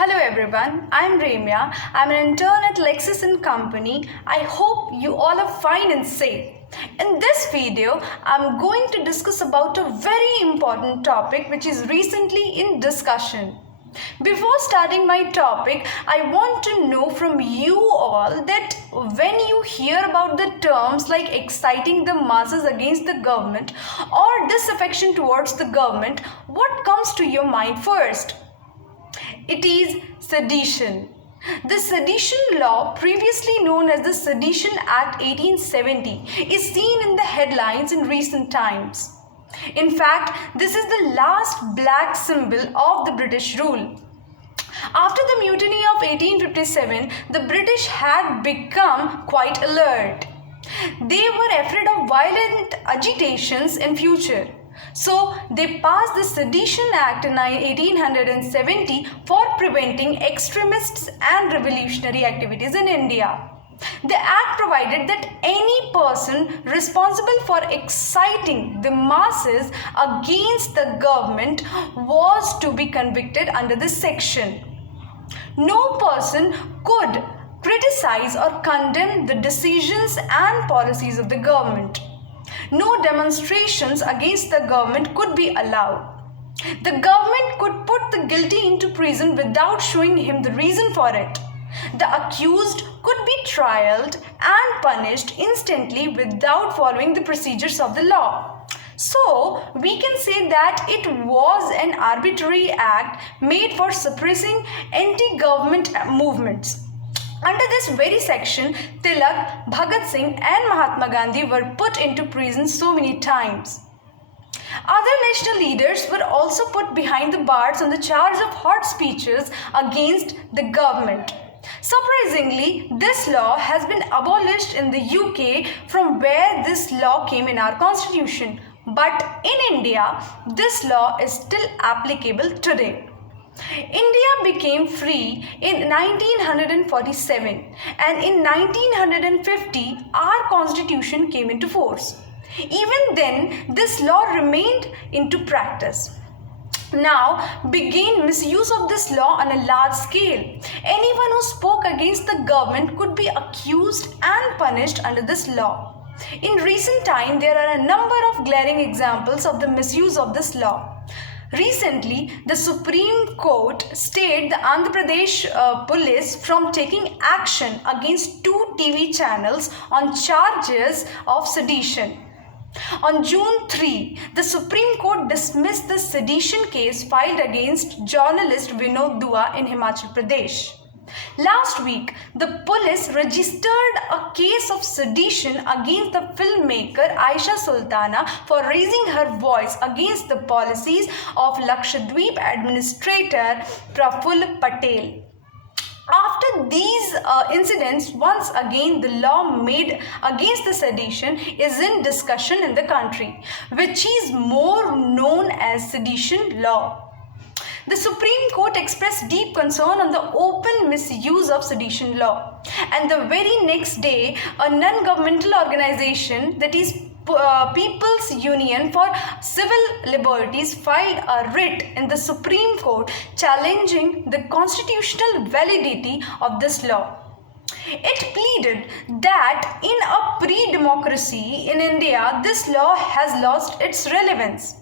Hello everyone, I'm Remiya. I'm an intern at LEXIS and Company. I hope you all are fine and safe. In this video, I'm going to discuss about a very important topic which is recently in discussion. Before starting my topic, I want to know from you all that when you hear about the terms like exciting the masses against the government or disaffection towards the government, what comes to your mind first? It is sedition. The sedition law, previously known as the Sedition Act 1870, is seen in the headlines in recent times. In fact, this is the last black symbol of the British rule. After the mutiny of 1857, the British had become quite alert. They were afraid of violent agitations in future. So they passed the Sedition Act in 1870 for preventing extremists and revolutionary activities in India. The act provided that any person responsible for exciting the masses against the government was to be convicted under this section. No person could criticize or condemn the decisions and policies of the government. No demonstrations against the government could be allowed. The government could put the guilty into prison without showing him the reason for it. The accused could be trialed and punished instantly without following the procedures of the law. So, we can say that it was an arbitrary act made for suppressing anti-government movements. Under this very section, Tilak, Bhagat Singh and Mahatma Gandhi were put into prison so many times. Other national leaders were also put behind the bars on the charge of hot speeches against the government. Surprisingly, this law has been abolished in the UK, from where this law came in our constitution. But in India, this law is still applicable today. India became free in 1947 and in 1950 our constitution came into force. Even then, this law remained into practice. Now began misuse of this law on a large scale. Anyone who spoke against the government could be accused and punished under this law. In recent time, there are a number of glaring examples of the misuse of this law. Recently, the Supreme Court stayed the Andhra Pradesh police from taking action against two TV channels on charges of sedition. On June 3, the Supreme Court dismissed the sedition case filed against journalist Vinod Dua in Himachal Pradesh. Last week, the police registered a case of sedition against the filmmaker Aisha Sultana for raising her voice against the policies of Lakshadweep administrator Prafull Patel. After these incidents, once again the law made against the sedition is in discussion in the country, which is more known as sedition law. The Supreme Court expressed deep concern on the open misuse of sedition law, and the very next day, a non-governmental organization, that is People's Union for Civil Liberties, filed a writ in the Supreme Court challenging the constitutional validity of this law. It pleaded that in a pre-democracy in India, this law has lost its relevance.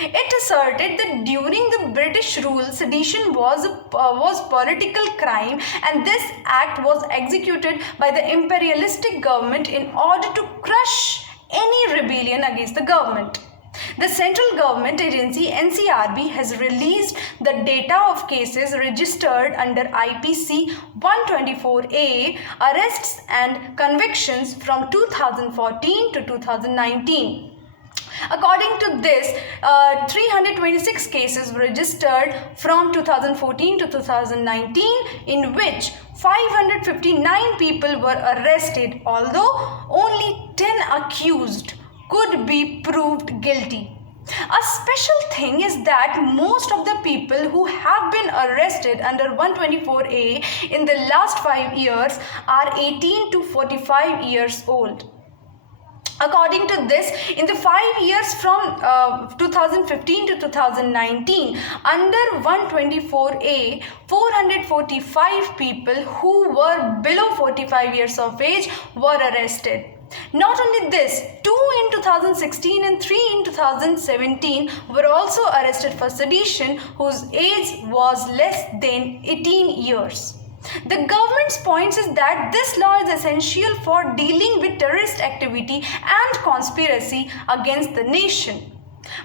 It asserted that during the British rule, sedition was political crime, and this act was executed by the imperialistic government in order to crush any rebellion against the government. The central government agency NCRB has released the data of cases registered under IPC 124A, arrests and convictions from 2014 to 2019. According to this, 326 cases were registered from 2014 to 2019, in which 559 people were arrested, although only 10 accused could be proved guilty. A special thing is that most of the people who have been arrested under 124A in the last 5 years are 18 to 45 years old. According to this, in the 5 years from 2015 to 2019, under 124A, 445 people who were below 45 years of age were arrested. Not only this, 2 in 2016 and 3 in 2017 were also arrested for sedition whose age was less than 18 years. The government's point is that this law is essential for dealing with terrorist activity and conspiracy against the nation.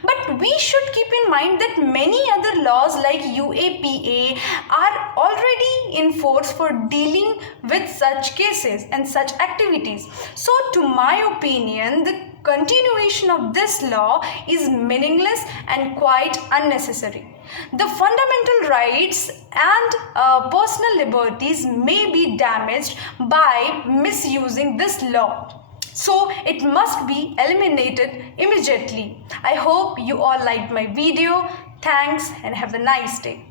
But we should keep in mind that many other laws like UAPA are already in force for dealing with such cases and such activities. So to my opinion, the continuation of this law is meaningless and quite unnecessary. The fundamental rights and personal liberties may be damaged by misusing this law. So it must be eliminated immediately. I hope you all liked my video. Thanks and have a nice day.